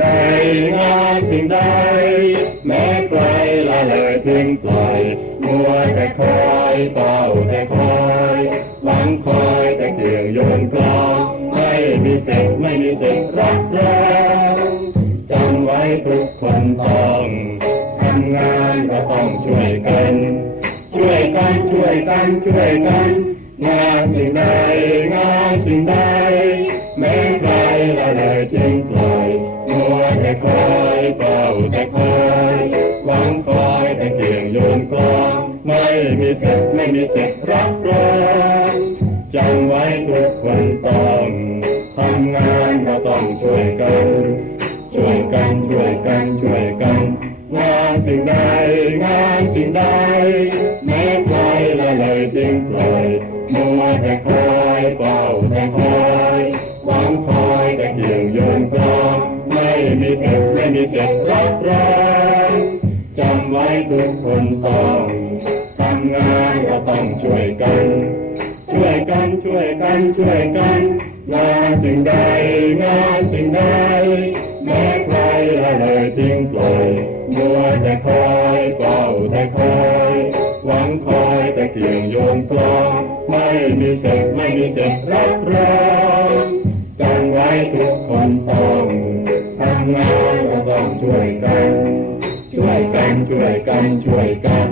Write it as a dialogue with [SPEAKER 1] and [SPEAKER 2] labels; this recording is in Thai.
[SPEAKER 1] ใด แม้ใครละเลยทิ้งปล่อยมัวแต่คอยเฝ้าแต่คอยหวังคอยแต่เกลื่องโยนกลองไม่มีเสร็จไม่มีเสร็จรักเราจำไว้ทุกคนต้องทำงานก็ต้องช่วยกัน ช่วยกันช่วยกันช่วยกันงานสิ่งใดงานสิ่งใดแม้ใครละเลยทิ้งปล่อย แต่คอยเฝ้าแต่คอยหวังคอยแต่เกี่ยงโยนกลองไม่มีเสร็จไม่มีเสร็จรับรองจำไว้ทุกคนต้องทำงานก็ต้องช่วยกันช่วยกันช่วยกันช่วยกันงานสิ่งใดงานสิ่งใดแม้ใครละเลยทิ้งปล่อยมัวแต่คอยเฝ้าแต่คอยหวังคอย เสร็จไม่มีเสร็จรับรองจำไว้ทุกคนต้องทำงานก็ต้องช่วยกัน ช่วยกันช่วยกันช่วยกันงานสิ่งใดงานสิ่งใดแม้ใครละเลยทิ้งปล่อยมัวแต่คอยเฝ้าแต่คอยหวังคอยแต่เกี่ยงโยนกลองไม่มีเสร็จไม่มีเสร็จรับรอง เราต้องช่วยกัน ช่วยกัน ช่วยกัน ช่วยกัน